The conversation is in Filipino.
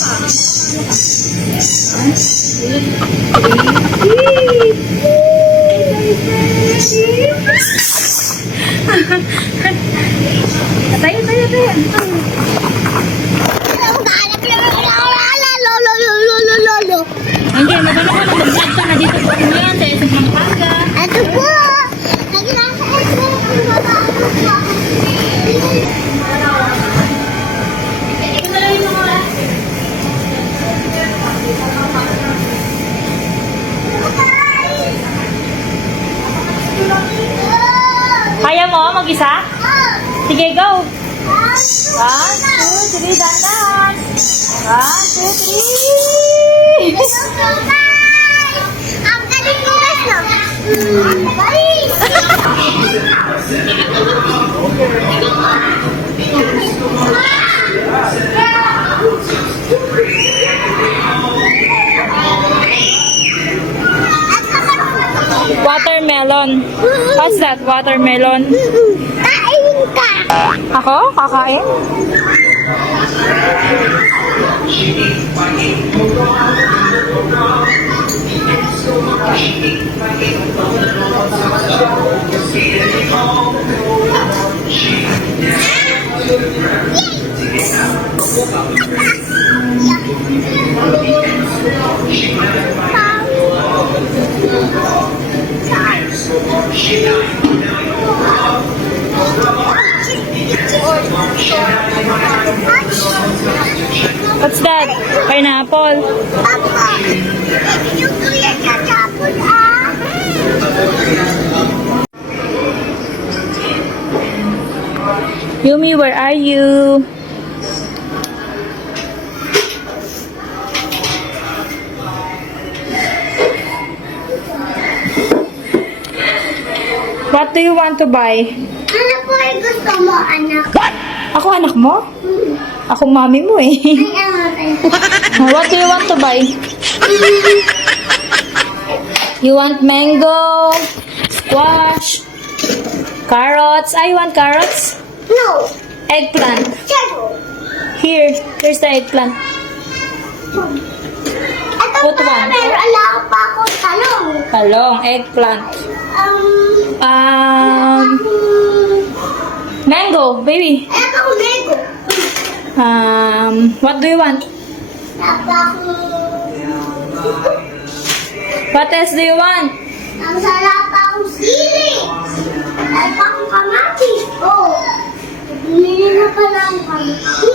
Tayo. Hindi, maganda ko na mag-vlog ka na dito po ngayon sa isang Pampanga. Ito po! Nagilasa ito! Ito na lang yung mga kaya mo mag-isa? Sige, go! 1, 2, 3, dandan! 1, 2, 3! Ang galing ko guys no? Guys! Watermelon. What's that? Watermelon? Kain ka! Ako? Kakain? What's that? Pineapple. Papa! Yung kuya tatapon ah! Yumi, where are you? What do you want to buy? Ano po ay gusto mo anak? Ako anak mo? Ako mami mo eh. Ay ano tayo? What do you want to buy? You want mango, squash, carrots. I want carrots. No! Eggplant. Shadow! Here's the eggplant. Ito Put pa, one. meron lang pa akong talong. Talong, eggplant. Mango, baby. Ito akong lego. What do you want? Tapa akong... What else do you want? Ang sarap akong sili. Ay pa akong kamatis. Oh! Bumili na pala ang kamatis.